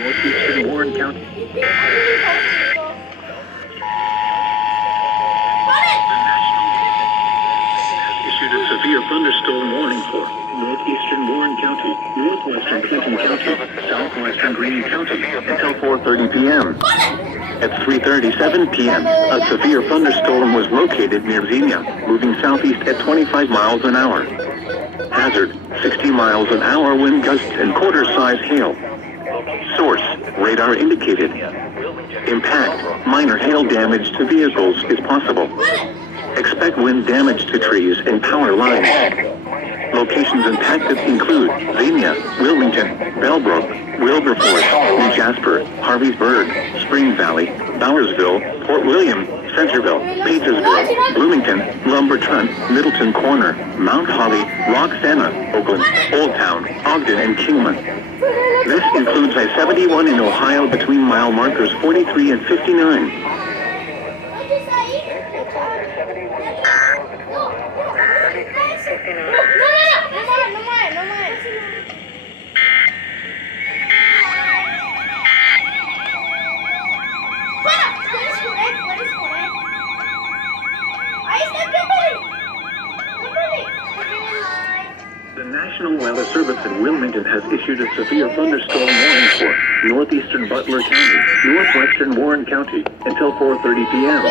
Northeastern Warren County. Issued a severe thunderstorm warning for northeastern Warren County, northwestern Clinton County, southwestern Greene County until 4:30 p.m. At 3:37 p.m., a severe thunderstorm was located near Xenia, moving southeast at 25 miles an hour. Hazard, 60 miles an hour wind gusts and quarter-size hail. Source, radar indicated. Impact, minor hail damage to vehicles is possible. Expect wind damage to trees and power lines. Locations impacted include Xenia, Wilmington, Bellbrook, Wilberforce, New Jasper, Harveysburg, Spring Valley, Bowersville, Port William, Centerville, Batesville, Bloomington, Lumberton, Middleton Corner, Mount Holly, Roxana, Oakland, Old Town, Ogden, and Kingman. This includes I-71 in Ohio between mile markers 43 and 59. The National Weather Service in Wilmington has issued a severe thunderstorm warning for northeastern Butler County, northwestern Warren County until 4:30 p.m.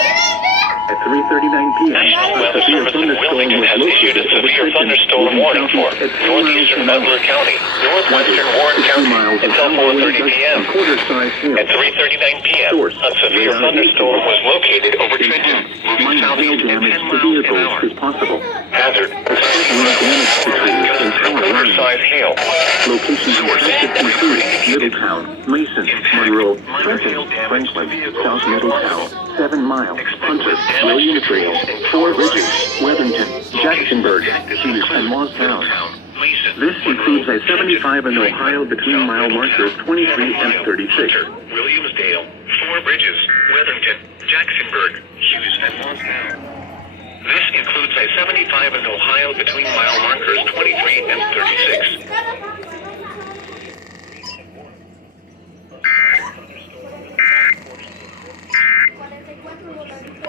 At 3:39 p.m., National Weather Service in Wilmington has issued a severe thunderstorm warning for northeastern Butler County, northwestern Warren County until 4:30 p.m. At 3:39 p.m., a severe thunderstorm was located over Trenton, moving southeast at 10 miles an hour. Is possible. Hazard, quarter-size hail. Locations affected include Middletown, Mason, Monroe, Trenton, Franklin, South Middletown, 7 Mile, Hunter, William Trail, Four Ridges, Weatherington, Jacksonburg, Hughes, and Morristown. This includes I-75 in Ohio between mile markers 23 and 36. Williamsdale, Four Bridges, Weatherington, Jacksonburg, Hughes, and Morristown. This includes I-75 in Ohio between mile markers 23 and 36.